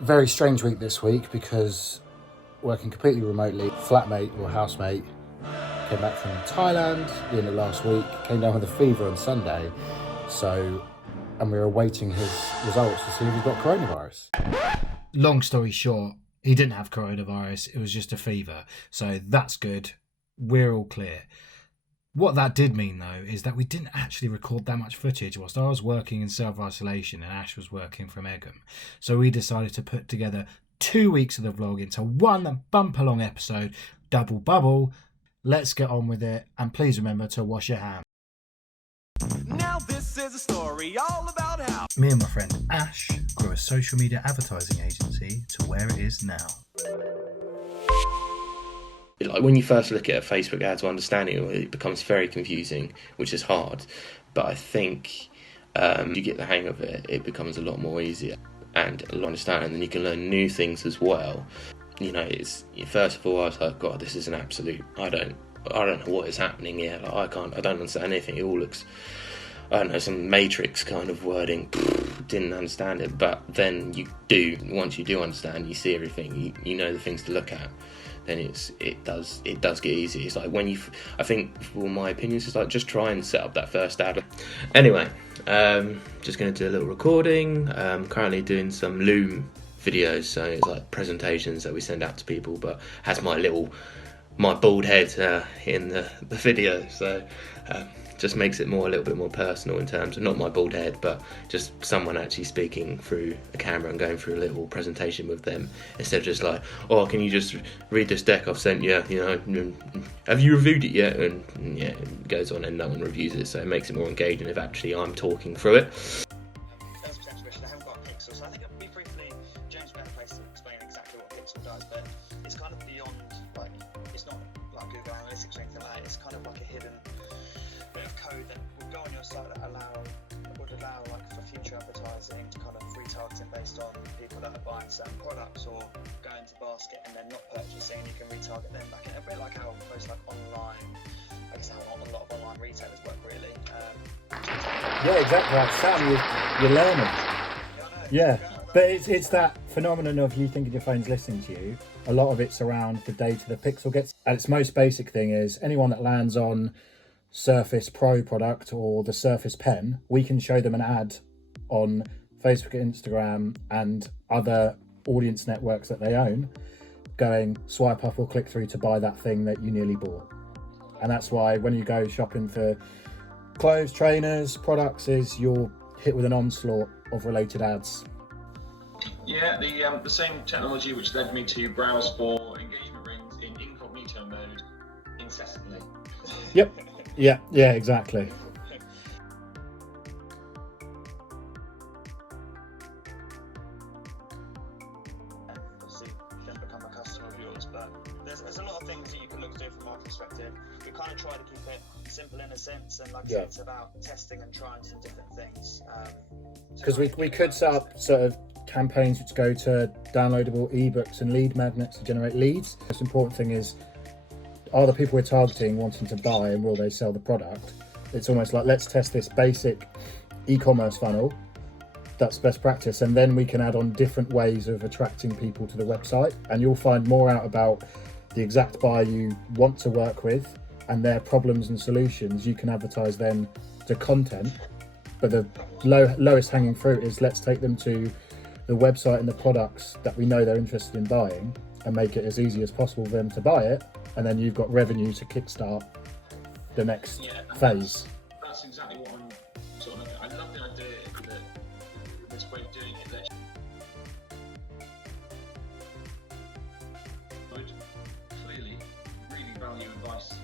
Very strange week this week because working completely remotely, flatmate or housemate came back from Thailand at the end of last week, came down with a fever on Sunday, and we were awaiting his results to see if he's got coronavirus. Long story short, he didn't have coronavirus, it was just a fever, so that's good, we're all clear. What that did mean, though, is that we didn't actually record that much footage whilst I was working in self-isolation and Ash was working from Egham. So we decided to put together 2 weeks of the vlog into one bumper-long episode, double bubble. Let's get on with it, and please remember to wash your hands. Now this is a story all about how Me and my friend Ash grew a social media advertising agency to where it is now. Like when you first look at a Facebook ad to understand it becomes very confusing, which is hard. But I think you get the hang of it, it becomes a lot more easier and a lot understanding, and then you can learn new things as well. You know, it's first of all I was like, God, this is an absolute. I don't know what is happening here. Like I don't understand anything. It all looks, I don't know, some matrix kind of wording. Didn't understand it, but then you do. Once you do understand, you see everything. You know the things to look at. Then it does get easy. It's like when I think, for my opinions, it's like just try and set up that first ad. Anyway, just going to do a little recording. Currently doing some Loom videos, so it's like presentations that we send out to people, but has my bald head in the video, so just makes it a little bit more personal in terms of not my bald head, but just someone actually speaking through a camera and going through a little presentation with them, instead of just like, oh, can you just read this deck I've sent you, have you reviewed it yet? And yeah, it goes on and no one reviews it, so it makes it more engaging if actually I'm talking through it. I haven't got a pixel, so I think it'll be briefly James better place to explain exactly what a pixel does, but it's kind of beyond, like, it's not like Google Analytics or anything like that. It's kind of like a hidden bit of code that would go on your site that would allow like for future advertising to kind of retargeting based on people that are buying certain products or going to basket and then not purchasing. You can retarget them back in a bit like how most like online, I guess how a lot of online retailers work really. Yeah, exactly. Like Sam, you're learning. Yeah, but it's that phenomenon of you thinking your phone's listening to you. A lot of it's around the data the Pixel gets. At its most basic thing is anyone that lands on Surface Pro product or the Surface Pen, we can show them an ad on Facebook and Instagram and other audience networks that they own, going swipe up or click through to buy that thing that you nearly bought. And that's why when you go shopping for clothes, trainers, products, is you're hit with an onslaught of related ads. Yeah, the same technology which led me to browse for engagement rings in incognito mode incessantly. Yep. Yeah, exactly. Obviously, then become a customer of yours, but there's a lot of things that you can look to do from our perspective. We kind of try to keep it simple in a sense, and like I said, it's about testing and trying some different things. Because we could set up sort of campaigns which go to downloadable ebooks and lead magnets to generate leads. The most important thing is, are the people we're targeting wanting to buy, and will they sell the product? It's almost like, let's test this basic e-commerce funnel. That's best practice, and then we can add on different ways of attracting people to the website, and you'll find more out about the exact buyer you want to work with and their problems and solutions. You can advertise then to content, but the lowest hanging fruit is, let's take them to the website and the products that we know they're interested in buying and make it as easy as possible for them to buy it, and then you've got revenue to kickstart the next phase. That's exactly what I'm sort of looking at. I love the idea that this way of doing it, that would clearly really value advice.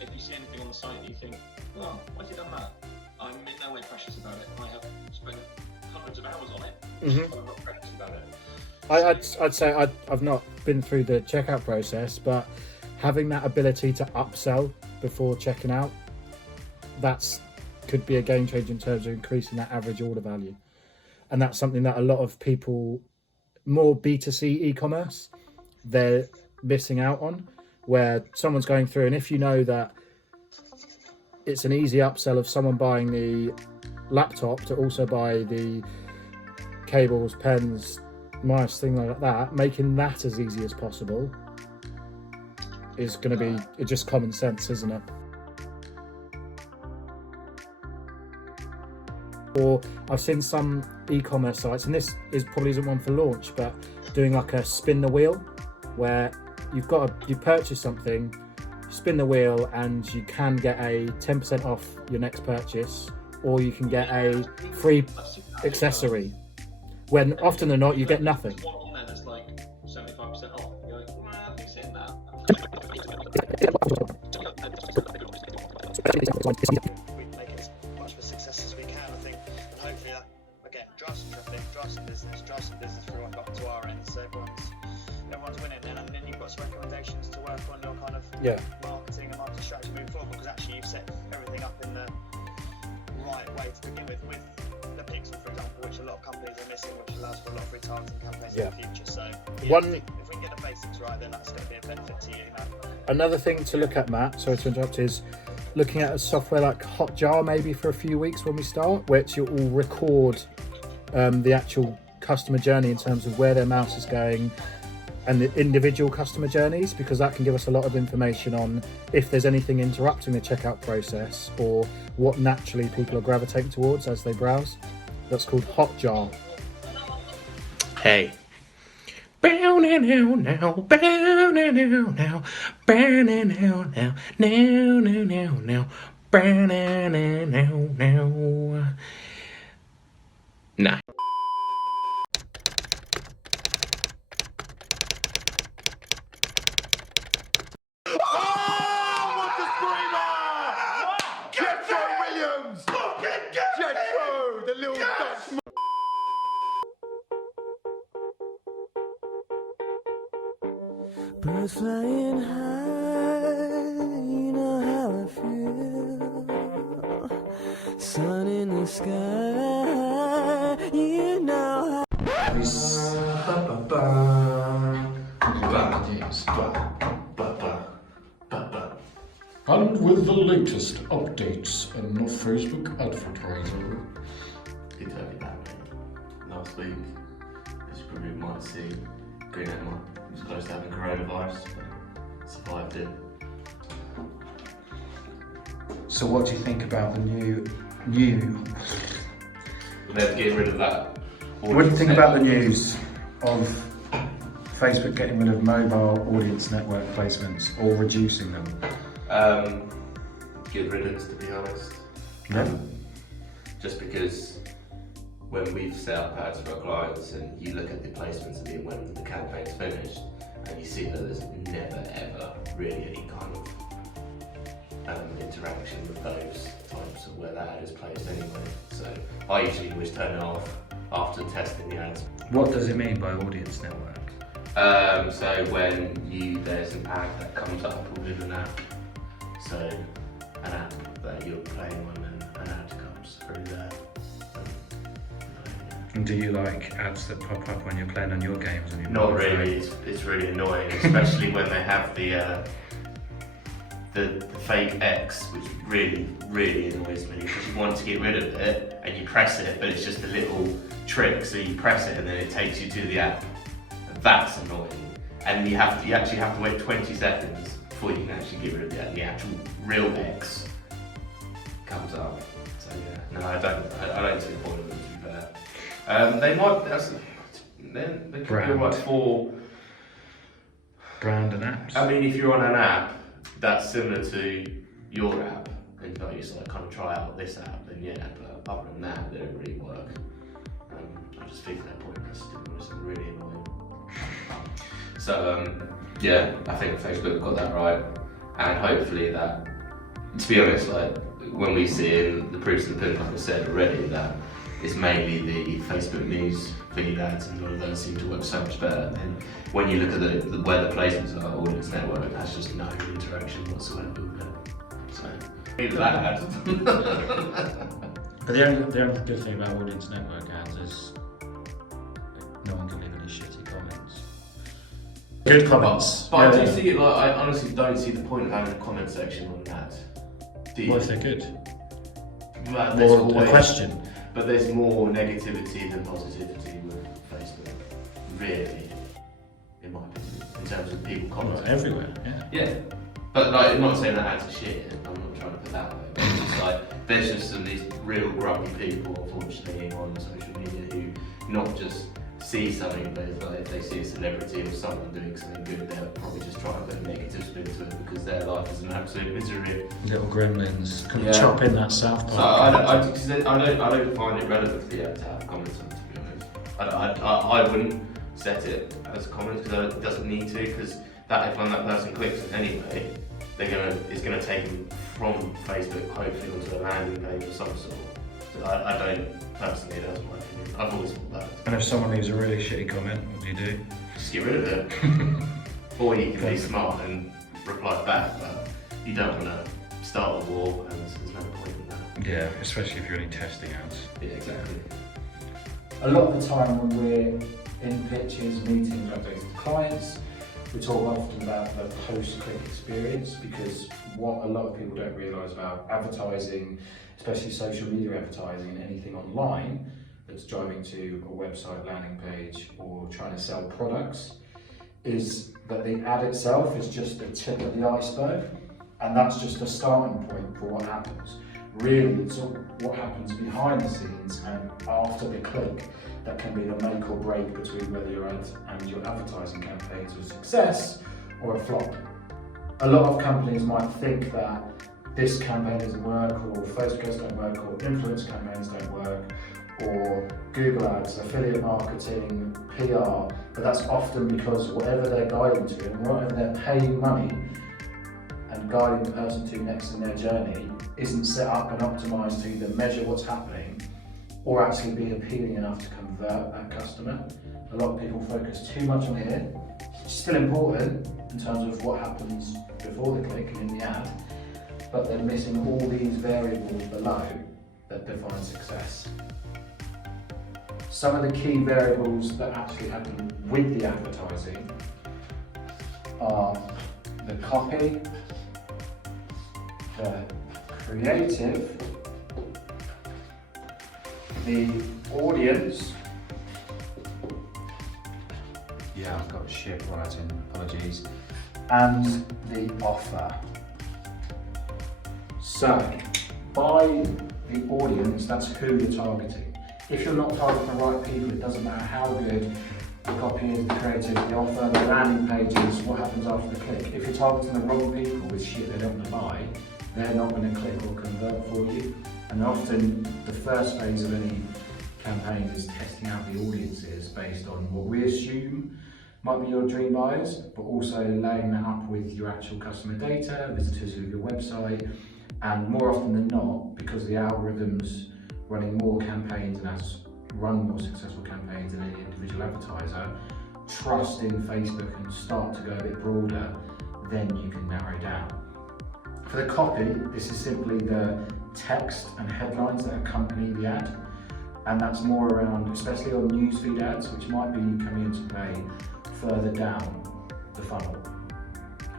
If you see anything on the site and you think, oh, why have you done that? I'm in no way precious about it. I have spent hundreds of hours on it, but I'm not precious about it. I'd say I've not been through the checkout process, but having that ability to upsell before checking out, could be a game changer in terms of increasing that average order value. And that's something that a lot of people, more B2C e-commerce, they're missing out on, where someone's going through, and if you know that it's an easy upsell of someone buying the laptop to also buy the cables, pens, mouse thing like that, making that as easy as possible is going to be just common sense, isn't it? Or I've seen some e-commerce sites, and this probably isn't one for launch, but doing like a spin the wheel, where you purchase something, spin the wheel, and you can get a 10% off your next purchase, or you can get a free accessory. When often than not, you get nothing. One on there that's like 75% off. You're like, well, I've seen that. We make it as much of a success as we can, I think, and hopefully that again drives some traffic, drives some business through and got to our end, so everyone's winning. And then you've got some recommendations to work on your kind of marketing and marketing strategy moving forward, because actually you've set everything up in the right way to begin with the pixel, for example, which a lot of companies are missing, which allows for a lot of retargeting campaigns in the future. So if we can get the basics right, then that's going to be a benefit to you. Another thing to look at, Matt, sorry to interrupt, is looking at a software like Hotjar maybe for a few weeks when we start, which you'll all record the actual customer journey in terms of where their mouse is going and the individual customer journeys, because that can give us a lot of information on if there's anything interrupting the checkout process or what naturally people are gravitating towards as they browse. That's called Hotjar. Hey. Bow now now, bow now now, bow now now, bow now. Nah. Birds flying high, you know how I feel. Sun in the sky, you know And with the latest updates on the Facebook advertiser. It tell you that, mate. Last week, as you probably might see, Green Emma was close to having coronavirus, but survived it. So what do you think about the new? They're getting rid of that. What do you think about the news of Facebook getting rid of mobile audience network placements or reducing them? Good riddance, to be honest. Just because when we've set up ads for our clients and you look at the placements at the end when the campaign's finished, and you see that there's never ever really any kind of interaction with those types of where that ad is placed anyway. So I usually always turn it off after testing the ads. What does it mean by audience network? So when there's an ad that comes up within an app, so an app that you're playing on and an ad comes through there. And do you like ads that pop up when you're playing on your games? And Not really. It's really annoying, especially when they have the fake X, which really annoys me because you want to get rid of it and you press it, but it's just a little trick. So you press it and then it takes you to the app. That's annoying, and you actually have to wait 20 seconds before you can actually get rid of it. The actual real X comes up. So yeah, no, I don't see the point of them, to be fair. They might. They could be right for brand and apps. I mean, if you're on an app that's similar to your app, and you just like kind of try out this app, then yeah. But other than that, they don't really work. I just think they're pointless. It's really annoying. So yeah, I think Facebook got that right, and hopefully that. To be honest, like when we see in the proofs of the pudding, like I said already, that it's mainly the Facebook news feed ads, and all of those seem to work so much better. And when you look at where the placements are, audience network, it has just no interaction whatsoever with it. So either that. But the only good thing about audience network ads is no one can leave any shitty comments. Good comments. But I do see it. Like I honestly don't see the point of having a comment section on that. What if they're good? Well, or a question. But there's more negativity than positivity with Facebook. really, in my opinion, in terms of people commenting. Everywhere, Yeah, but like, I'm not saying that ads are shit. I'm not trying to put that way. But it's just like there's just some of these real grumpy people, unfortunately, on social media who not just see something, but it's like if they see a celebrity or someone doing something good, they'll probably just try and put a negative spin to it because their life is an absolute misery. Little gremlins can chop in that South So Park. I don't find it relevant for the ad to have comments on it, to be honest. I wouldn't set it as comments because it doesn't need to, because that if when that person clicks it anyway, it's gonna take them from Facebook hopefully onto a landing page of some sort. So I don't personally, that's my opinion. I've always thought that. And if someone leaves a really shitty comment, what do you do? Just get rid of it. Or you can be smart and reply back, but you don't want to start a war, and there's no point in that. Yeah, especially if you're only testing ads. Yeah, exactly. A lot of the time when we're in pitches, meetings, updates with clients, we talk often about the post-click experience, because what a lot of people don't realise about advertising, especially social media advertising and anything online that's driving to a website landing page or trying to sell products, is that the ad itself is just the tip of the iceberg, and that's just a starting point for what happens. Really, it's all what happens behind the scenes and after the click that can be the make or break between whether your ad and your advertising campaigns are a success or a flop. A lot of companies might think that this campaign doesn't work, or Facebook ads don't work, or influence campaigns don't work, or Google ads, affiliate marketing, PR, but that's often because whatever they're guiding to and whatever they're paying money and guiding the person to next in their journey isn't set up and optimized to either measure what's happening or actually be appealing enough to convert that customer. A lot of people focus too much on here. It's still important in terms of what happens before the click and in the ad, but they're missing all these variables below that define success. Some of the key variables that actually happen with the advertising are the copy, the creative, the audience. Yeah, I've got shit writing, apologies. And the offer. So, by the audience, that's who you're targeting. If you're not targeting the right people, it doesn't matter how good the copy is, the creative, the offer, the landing pages, what happens after the click. If you're targeting the wrong people with shit they don't want to buy, they're not going to click or convert for you. And often the first phase of any campaign is testing out the audiences based on what we assume might be your dream buyers, but also laying that up with your actual customer data, visitors to your website, and more often than not, because the algorithms running more campaigns and has run more successful campaigns than any individual advertiser, trust in Facebook and start to go a bit broader, then you can narrow down. For the copy, this is simply the text and headlines that accompany the ad, and that's more around, especially on newsfeed ads, which might be coming into play further down the funnel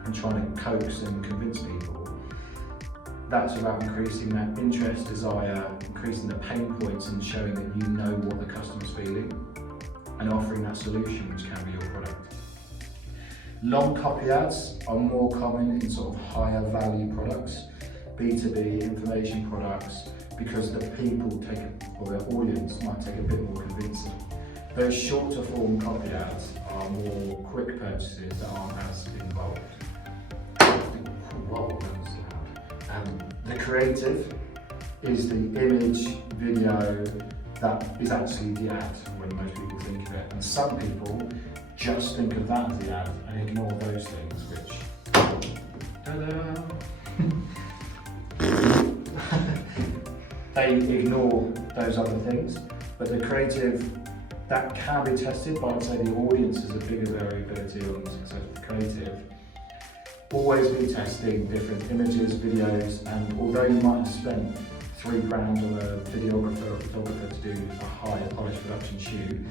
and trying to coax and convince people. That's about increasing that interest, desire, increasing the pain points and showing that you know what the customer's feeling and offering that solution, which can be your product. Long copy ads are more common in sort of higher value products, B2B information products, because the people or their audience might take a bit more convincing. Those shorter form copy ads are more quick purchases that aren't as involved. The creative is the image, video that is actually the ad when most people think of it. And some people just think of that as the ad and ignore those things, which, they ignore those other things. But the creative, that can be tested, but I'd say the audience is a bigger variability on success with creative. Always be testing different images, videos, and although you might have spent £3 on a videographer or photographer to do a higher polished production shoot,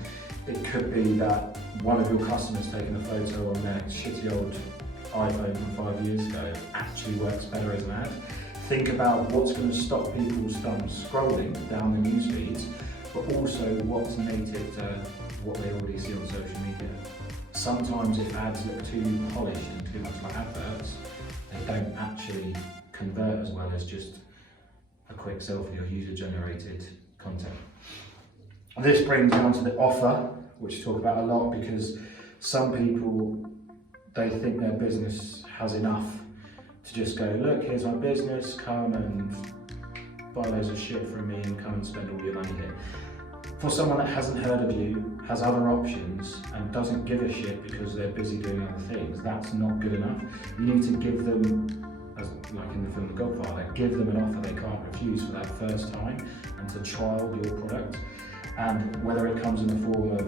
it could be that one of your customers taking a photo on their shitty old iPhone from 5 years ago actually works better as an ad. Think about what's going to stop people's thumbs scrolling down the news feeds, but also what's native to what they already see on social media. sometimes if ads look too polished and too much like adverts, they don't actually convert as well as just a quick selfie or user-generated content. And this brings me on to the offer, which I talk about a lot, because some people, they think their business has enough to just go, look, here's my business, come and buy loads of shit from me and come and spend all your money here. For someone that hasn't heard of you, has other options, and doesn't give a shit because they're busy doing other things, that's not good enough. You need to give them, as like in the film The Godfather, give them an offer they can't refuse for that first time and to trial your product. And whether it comes in the form of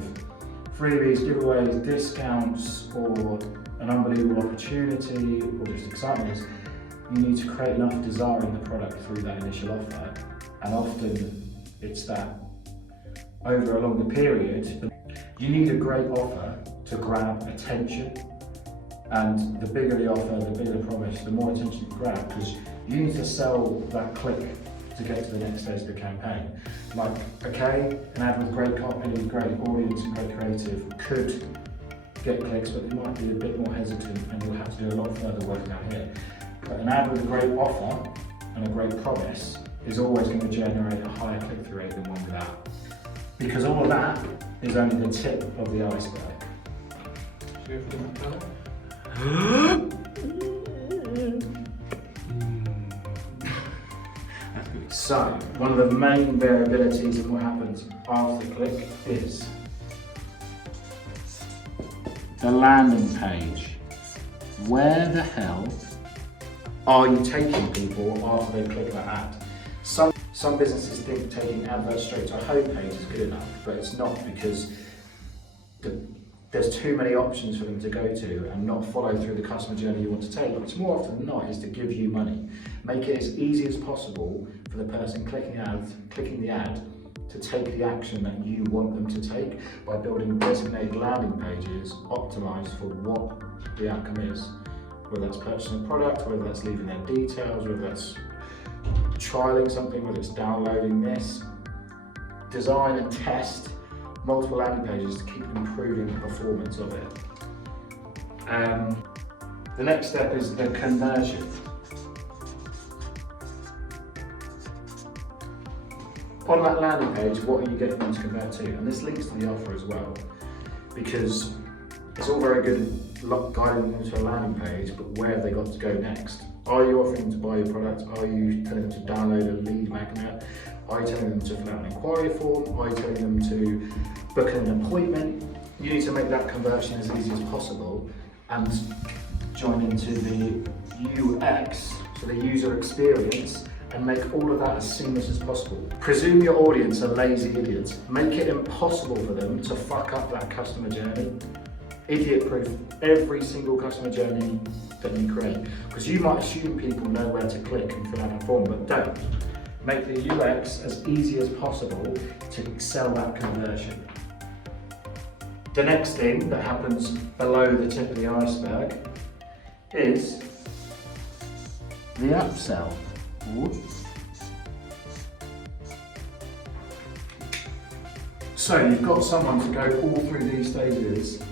freebies, giveaways, discounts, or an unbelievable opportunity, or just excitement, you need to create enough desire in the product through that initial offer. And often it's that over a longer period, you need a great offer to grab attention. And the bigger the offer, the bigger the promise, the more attention you grab, because you need to sell that click to get to the next stage of the campaign. Like, okay, an ad with great copy, great audience and great creative could get clicks, but it might be a bit more hesitant and you'll have to do a lot further work down here. But an ad with a great offer and a great promise is always going to generate a higher click-through rate than one without. Because all of that is only the tip of the iceberg. So, one of the main variabilities in what happens after the click is the landing page. Where the hell are you taking people after they click that ad? Some businesses think taking adverts straight to a homepage is good enough, but it's not, because there's too many options for them to go to and not follow through the customer journey you want to take, which more often than not is to give you money. Make it as easy as possible for the person clicking the ad to take the action that you want them to take by building designated landing pages optimized for what the outcome is. Whether that's purchasing a product, whether that's leaving their details, whether that's trialing something, whether it's downloading this. Design and test multiple landing pages to keep improving the performance of it. The next step is the conversion. On that landing page, what are you getting them to convert to? And this links to the offer as well, because it's all very good guiding them to a landing page, but where have they got to go next? Are you offering them to buy your product? Are you telling them to download a lead magnet? Are you telling them to fill out an inquiry form? Are you telling them to book an appointment? You need to make that conversion as easy as possible and join into the UX, so the user experience, and make all of that as seamless as possible. Presume your audience are lazy idiots. Make it impossible for them to fuck up that customer journey. Idiot-proof every single customer journey that you create. Because you might assume people know where to click and fill out a form, but don't. Make the UX as easy as possible to sell that conversion. The next thing that happens below the tip of the iceberg is the upsell. So you've got someone to go all through these stages,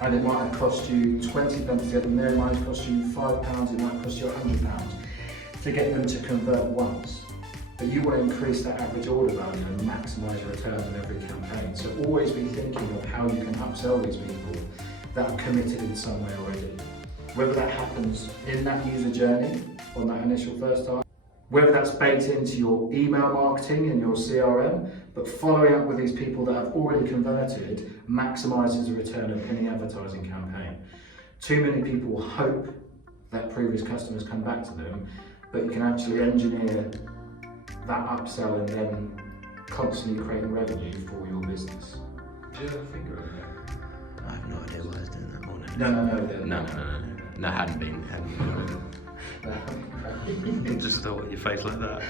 and it might have cost you £20 to get them there, it might have cost you £5, it might cost you £100 to get them to convert once. But you want to increase that average order value and maximise your returns on every campaign. So always be thinking of how you can upsell these people that are committed in some way already. Whether that happens in that user journey, on that initial first time, whether that's baked into your email marketing and your CRM, but following up with these people that have already converted maximises the return of any advertising campaign. Too many people hope that previous customers come back to them, but you can actually engineer that upsell and then constantly creating revenue for your business. Do you have a finger over there? I have no idea why I was doing that morning. No, hadn't been. Just start with your face like that.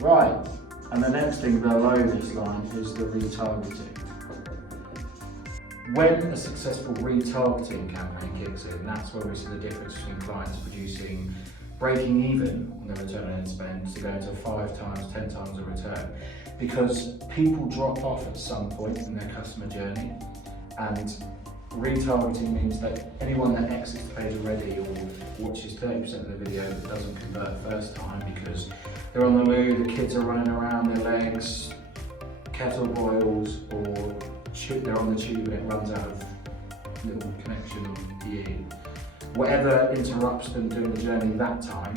Right, and the next thing below this line is the retargeting. When a successful retargeting campaign kicks in, that's where we see the difference between clients breaking even on their return on ad spend to go to 5 times, 10 times a return. because people drop off at some point in their customer journey, and retargeting means that anyone that exits the page already or watches 30% of the video that doesn't convert first time because they're on the loo, the kids are running around their legs, kettle boils, or they're on the tube and it runs out of little connection on EE. Whatever interrupts them doing the journey that time,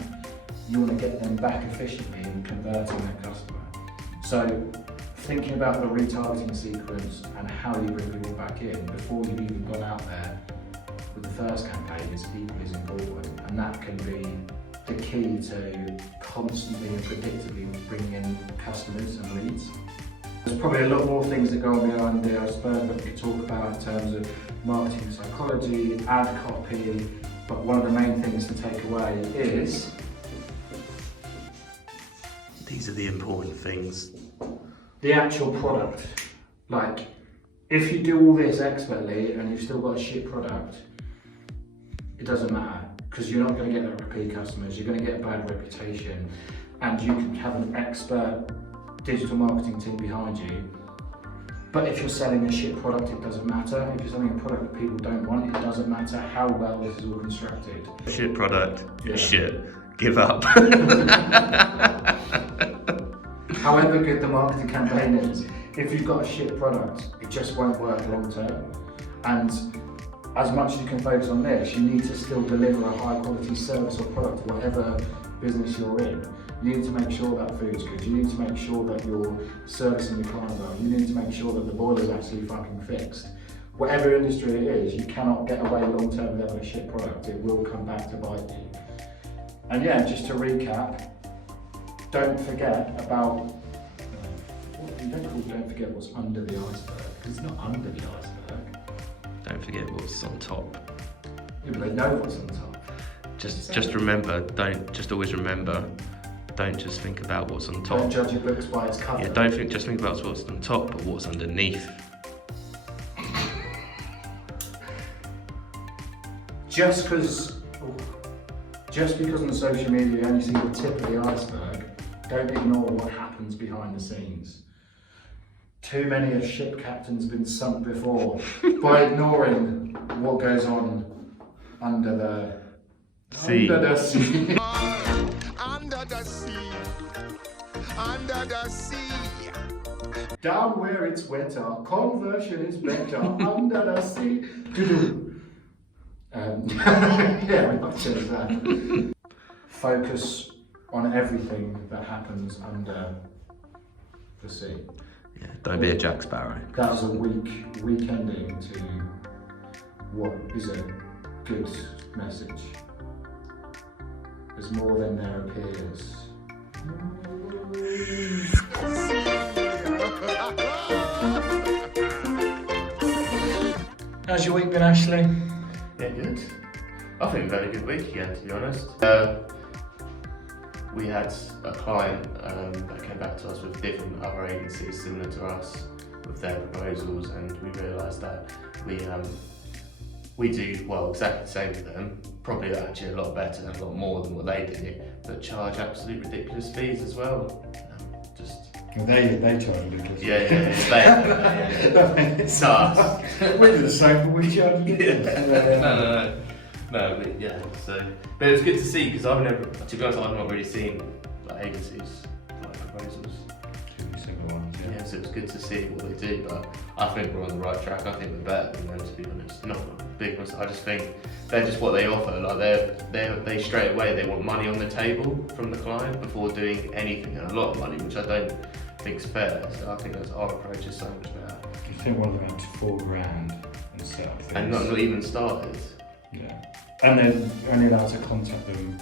you want to get them back efficiently and converting that customer. So thinking about the retargeting sequence and how you bring people back in before you've even gone out there with the first campaign is equally as important, and that can be the key to constantly and predictably bringing in customers and leads. There's probably a lot more things that go on behind the iceberg that we could talk about in terms of marketing psychology, ad copy, but one of the main things to take away is... These are the important things. The actual product. Like, if you do all this expertly and you've still got a shit product, it doesn't matter, because you're not going to get the repeat customers, you're going to get a bad reputation, and you can have an expert digital marketing team behind you. But if you're selling a shit product, it doesn't matter. If you're selling a product that people don't want, it doesn't matter how well this is all constructed. Shit product, shit. Give up. However good the marketing campaign is, if you've got a shit product, it just won't work long term. And as much as you can focus on this, you need to still deliver a high quality service or product to whatever business you're in. You need to make sure that food's good. You need to make sure that you're servicing your client well. You need to make sure that the boiler's actually fucking fixed. Whatever industry it is, you cannot get away long term with having a shit product. It will come back to bite you. And yeah, just to recap, don't forget about, don't forget what's under the iceberg, because it's not under the iceberg. Don't forget what's on top. Yeah, but they know what's on top. Just remember, always remember, don't just think about what's on top. Don't judge your books by its cover. Yeah, just think about what's on top, but what's underneath. Just because on social media you only see the tip of the iceberg, don't ignore what happens behind the scenes. Too many a ship captain's been sunk before by ignoring what goes on under the sea. Under the sea. Under the sea. Down where it's wetter, conversion is better. Under the sea. Yeah, we might change that. Focus on everything that happens under the sea. Yeah, don't be a Jack Sparrow. That was a weak ending to what is a good message. There's more than there appears. How's your week been, Ashley? Yeah, good. I think we've had a good week again, to be honest. We had a client that came back to us with different other agencies similar to us with their proposals, and we realised that we do, well, exactly the same with them, probably actually a lot better and a lot more than what they do, but charge absolute ridiculous fees as well. Well, they charge ridiculous. Yeah. It's us. We do the same, but we charge ridiculous. No, but yeah. But it was good to see, because to be honest, I've not really seen like agencies like proposals. Single ones, yeah. Yeah, so it was good to see what they do. But I think we're on the right track. I think we're better than them, to be honest. Not big ones. I just think they're just what they offer. Like they straight away they want money on the table from the client before doing anything, and a lot of money, which I don't think is fair. So I think our approach is so much better. Do you think one of them had $4,000 and set up things? And not even started. Yeah. And then only allowed to contact them.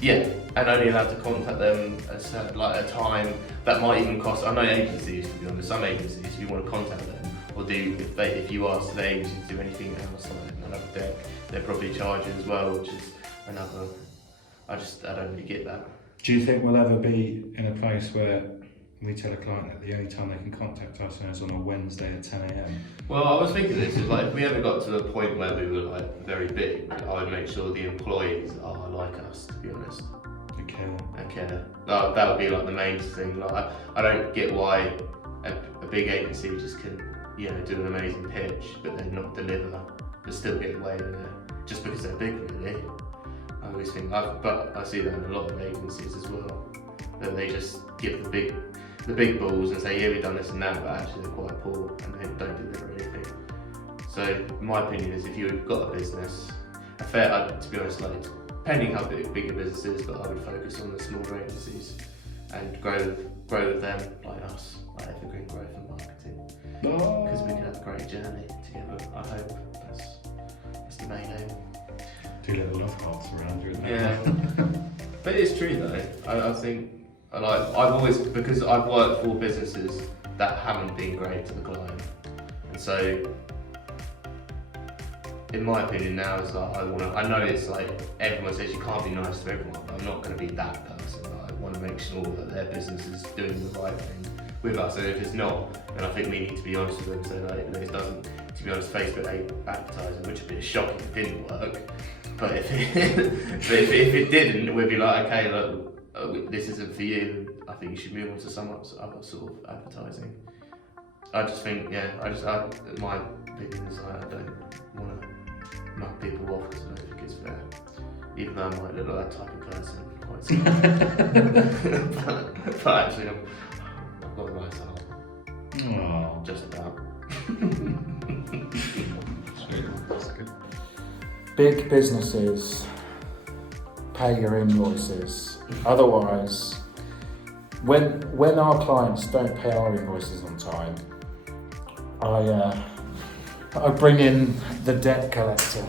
Yeah, and only allowed to contact them at like a time that might even cost. I know agencies, to be honest. Some agencies, if you want to contact them, or if you ask the agency to do anything else like another deck, they're probably charging as well, which is another. I don't really get that. Do you think we'll ever be in a place where we tell a client that the only time they can contact us is on a Wednesday at 10 AM? Well, I was thinking this, is like if we ever got to a point where we were like very big, I would make sure the employees are like us, to be honest. and care. care. Oh, that would be like the main thing. Like, I don't get why a big agency just can, you know, do an amazing pitch, but then not deliver, but still get away with it, just because they're big, really. I always think, but I see that in a lot of agencies as well, that they just give the big balls and say, yeah, we've done this and that, but actually they're quite poor and they don't deliver anything. So my opinion is, if you've got a business, to be honest, like, depending how big a business is, but I would focus on the smaller agencies and grow with them, like us, like Evergreen Growth and Marketing, because we can have a great journey together. I hope that's the main aim. Do little love hearts around you. Yeah, but it's true though. I think I've always, because I've worked for businesses that haven't been great to the client, and so in my opinion now is like I know it's like everyone says you can't be nice to everyone, but I'm not going to be that person. I want to make sure that their business is doing the right thing with us, and if it's not, then I think we need to be honest with them, so that it doesn't. To be honest, Facebook advertising, which would be a shock if it didn't work, but if it didn't, we'd be like, okay, look, this isn't for you. I think you should move on to some other sort of advertising. I just think, my opinion is I don't want to knock people off because I don't think it's fair. Even though I might look like that type of person, quite smart. but actually, I've got a nice heart. Oh, just about. that's good. Big businesses, pay your invoices. Otherwise, when our clients don't pay our invoices on time, I bring in the debt collector.